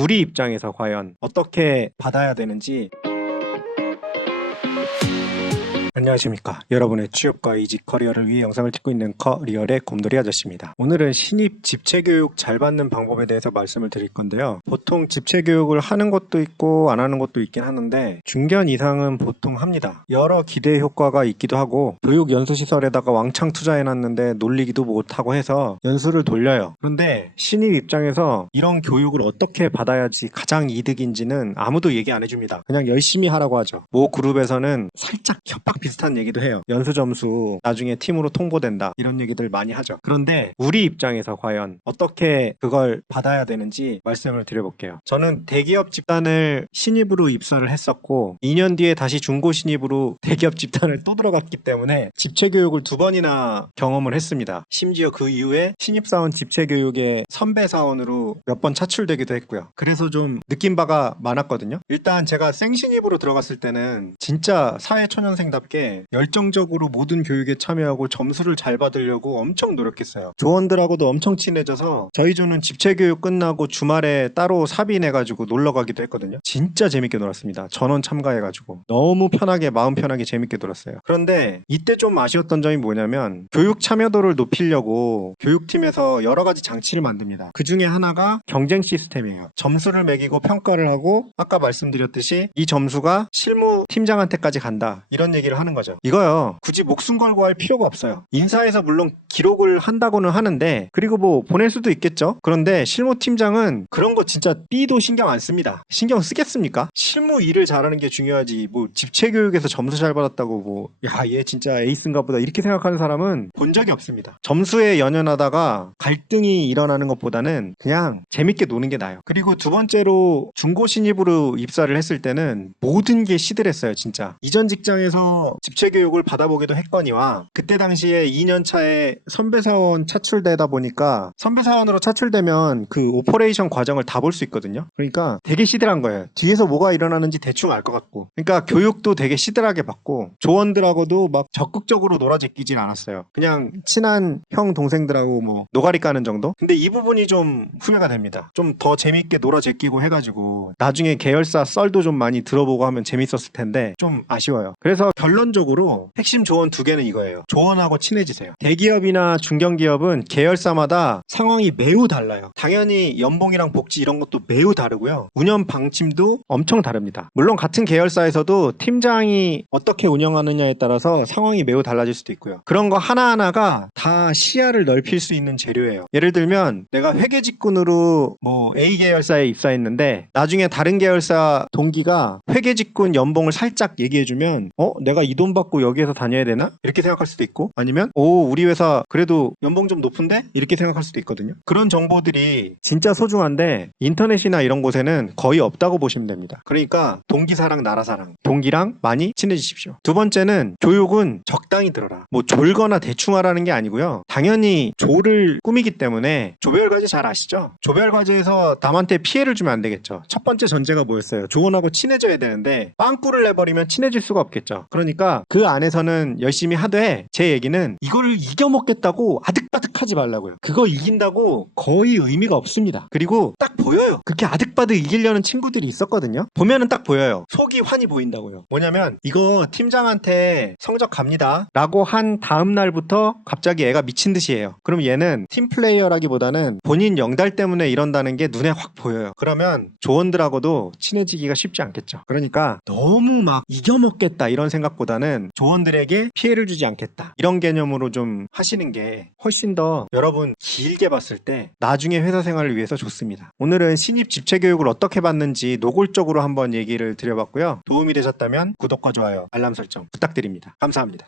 우리 입장에서 과연 어떻게 받아야 되는지. 안녕하십니까. 여러분의 취업과 이직 커리어를 위해 영상을 찍고 있는 커리어의 곰돌이 아저씨입니다. 오늘은 신입 집체교육 잘 받는 방법에 대해서 말씀을 드릴 건데요. 보통 집체교육을 하는 것도 있고 안 하는 것도 있긴 하는데 중견 이상은 보통 합니다. 여러 기대 효과가 있기도 하고 교육 연수시설에다가 왕창 투자해놨는데 놀리기도 못하고 해서 연수를 돌려요. 그런데 신입 입장에서 이런 교육을 어떻게 받아야지 가장 이득인지는 아무도 얘기 안 해줍니다. 그냥 열심히 하라고 하죠. 모 그룹에서는 살짝 협박 비슷한 얘기도 해요. 연수 점수 나중에 팀으로 통보된다, 이런 얘기들 많이 하죠. 그런데 우리 입장에서 과연 어떻게 그걸 받아야 되는지 말씀을 드려볼게요. 저는 대기업 집단을 신입으로 입사를 했었고 2년 뒤에 다시 중고 신입으로 대기업 집단을 또 들어갔기 때문에 집체교육을 2번이나 경험을 했습니다. 심지어 그 이후에 신입사원 집체교육의 선배사원으로 몇 번 차출되기도 했고요. 그래서 좀 느낀 바가 많았거든요. 일단 제가 생신입으로 들어갔을 때는 진짜 사회초년생답게 열정적으로 모든 교육에 참여하고 점수를 잘 받으려고 엄청 노력했어요. 조원들하고도 엄청 친해져서 저희 조는 집체교육 끝나고 주말에 따로 사비내가지고 놀러가기도 했거든요. 진짜 재밌게 놀았습니다. 전원 참가해가지고 너무 편하게, 마음 편하게 재밌게 놀았어요. 그런데 이때 좀 아쉬웠던 점이 뭐냐면 교육 참여도를 높이려고 교육팀에서 여러 가지 장치를 만듭니다. 그 중에 하나가 경쟁 시스템이에요. 점수를 매기고 평가를 하고 아까 말씀드렸듯이 이 점수가 실무 팀장한테까지 간다, 이런 얘기를 하는 거죠. 이거요, 굳이 목숨 걸고 할 필요가 없어요. 인사에서 물론 기록을 한다고는 하는데, 그리고 뭐 보낼 수도 있겠죠. 그런데 실무팀장은 그런 거 진짜 B도 신경 안 씁니다. 신경 쓰겠습니까? 실무 일을 잘하는 게 중요하지, 뭐 집체교육에서 점수 잘 받았다고 뭐 야 얘 진짜 에이스인가 보다 이렇게 생각하는 사람은 본 적이 없습니다. 점수에 연연하다가 갈등이 일어나는 것보다는 그냥 재밌게 노는 게 나아요. 그리고 두 번째로 중고 신입으로 입사를 했을 때는 모든 게 시들했어요. 진짜 이전 직장에서 집체교육을 받아보기도 했거니와 그때 당시에 2년 차에 선배사원 차출되다 보니까 선배사원으로 차출되면 그 오퍼레이션 과정을 다 볼 수 있거든요. 그러니까 되게 시들한 거예요. 뒤에서 뭐가 일어나는지 대충 알 것 같고. 그러니까 교육도 되게 시들하게 받고 조원들하고도 막 적극적으로 놀아제끼진 않았어요. 그냥 친한 형 동생들하고 뭐 노가리 까는 정도? 근데 이 부분이 좀 후회가 됩니다. 좀 더 재밌게 놀아제끼고 해가지고 나중에 계열사 썰도 좀 많이 들어보고 하면 재밌었을 텐데 좀 아쉬워요. 그래서 결론적으로 핵심 조언 2개는 이거예요. 조원하고 친해지세요. 대기업이나 중견기업은 계열사마다 상황이 매우 달라요. 당연히 연봉이랑 복지 이런 것도 매우 다르고요. 운영 방침도 엄청 다릅니다. 물론 같은 계열사에서도 팀장이 어떻게 운영하느냐에 따라서 상황이 매우 달라질 수도 있고요. 그런 거 하나하나가 다 시야를 넓힐 수 있는 재료예요. 예를 들면 내가 회계 직군으로 뭐 A 계열사에 입사했는데 나중에 다른 계열사 동기가 회계 직군 연봉을 살짝 얘기해주면 내가 이 돈 받고 여기에서 다녀야 되나? 이렇게 생각할 수도 있고, 아니면 우리 회사 그래도 연봉 좀 높은데? 이렇게 생각할 수도 있거든요. 그런 정보들이 진짜 소중한데 인터넷이나 이런 곳에는 거의 없다고 보시면 됩니다. 그러니까 동기사랑 나라사랑, 동기랑 많이 친해지십시오. 두 번째는 교육은 적당히 들어라. 뭐 졸거나 대충 하라는 게 아니고요. 당연히 조를 꾸미기 때문에 조별과제 잘 아시죠? 조별과제에서 남한테 피해를 주면 안 되겠죠. 첫 번째 전제가 뭐였어요? 조원하고 친해져야 되는데 빵꾸를 내버리면 친해질 수가 없겠죠. 그러니까 그 안에서는 열심히 하되 제 얘기는 이걸 이겨먹겠다고 아득바득하지 말라고요. 그거 이긴다고 거의 의미가 없습니다. 그리고 딱 보여요. 그렇게 아득바득 이기려는 친구들이 있었거든요. 보면은 딱 보여요. 속이 환히 보인다고요. 뭐냐면 이거 팀장한테 성적 갑니다 라고 한 다음 날부터 갑자기 애가 미친 듯이 해요. 그럼 얘는 팀플레이어라기보다는 본인 영달 때문에 이런다는 게 눈에 확 보여요. 그러면 조원들하고도 친해지기가 쉽지 않겠죠. 그러니까 너무 막 이겨먹겠다 이런 생각보다는 조원들에게 피해를 주지 않겠다, 이런 개념으로 좀 하시는 게 훨씬 더 여러분 길게 봤을 때 나중에 회사 생활을 위해서 좋습니다. 오늘은 신입 집체교육을 어떻게 받는지 노골적으로 한번 얘기를 드려봤고요. 도움이 되셨다면 구독과 좋아요, 알람 설정 부탁드립니다. 감사합니다.